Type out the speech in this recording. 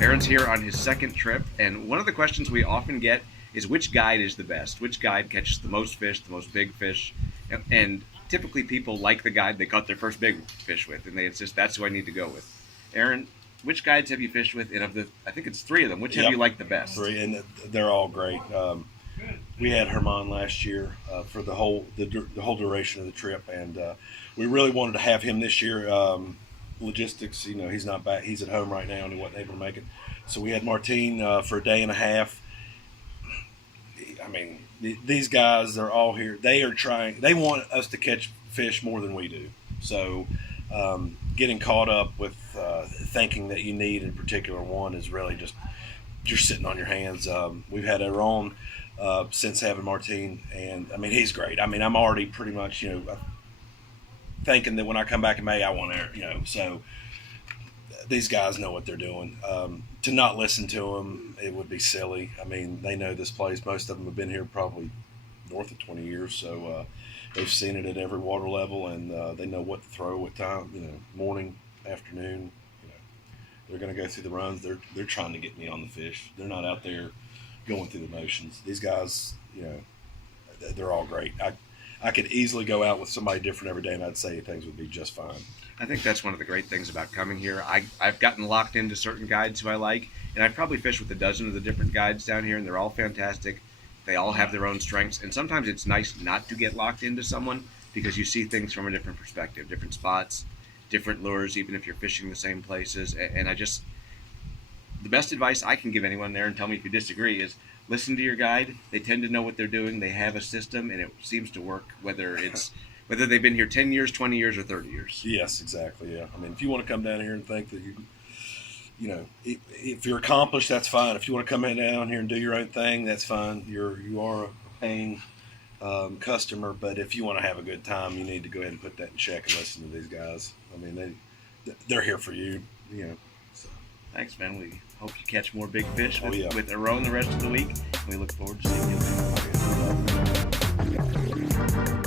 Aaron's here on his second trip, and one of the questions we often get is which guide is the best? Which guide catches the most fish, the most big fish? And typically people like the guide they caught their first big fish with, and they insist that's who I need to go with. Aaron, which guides have you fished with? And of the, I think it's three of them. Which have you liked the best? Three, and they're all great. We had Herman last year for the whole duration of the trip, and we really wanted to have him this year. Logistics, he's not back. He's at home right now, and he wasn't able to make it. So we had Martine for a day and a half. I mean, these guys are all here. They are trying. They want us to catch fish more than we do. So getting caught up with thinking that you need a particular one is really just you're sitting on your hands. We've had our own since having Martine, and I mean he's great. I mean I'm already pretty much thinking that when I come back in May I want to so these guys know what they're doing. To not listen to them, it would be silly. I mean, they know this place. Most of them have been here probably north of 20 years, so they've seen it at every water level, and they know what to throw, what time, morning, afternoon. They're going to go through the runs. They're trying to get me on the fish. They're not out there going through the motions. These guys, they're all great. I could easily go out with somebody different every day, and I'd say things would be just fine. I think that's one of the great things about coming here. I've gotten locked into certain guides who I like, and I've probably fished with a dozen of the different guides down here, and they're all fantastic. They all have their own strengths, and sometimes it's nice not to get locked into someone because you see things from a different perspective, different spots, different lures, even if you're fishing the same places. And the best advice I can give anyone there, and tell me if you disagree, is listen to your guide. They tend to know what they're doing. They have a system, and it seems to work whether they've been here 10 years, 20 years, or 30 years. Yes, exactly, yeah. I mean, if you want to come down here and think that if you're accomplished, that's fine. If you want to come down here and do your own thing, that's fine. You are a paying customer, but if you want to have a good time, you need to go ahead and put that in check and listen to these guys. I mean, they're here for you, So. Thanks, man. We hope you catch more big fish with Aaron the rest of the week. We look forward to seeing you.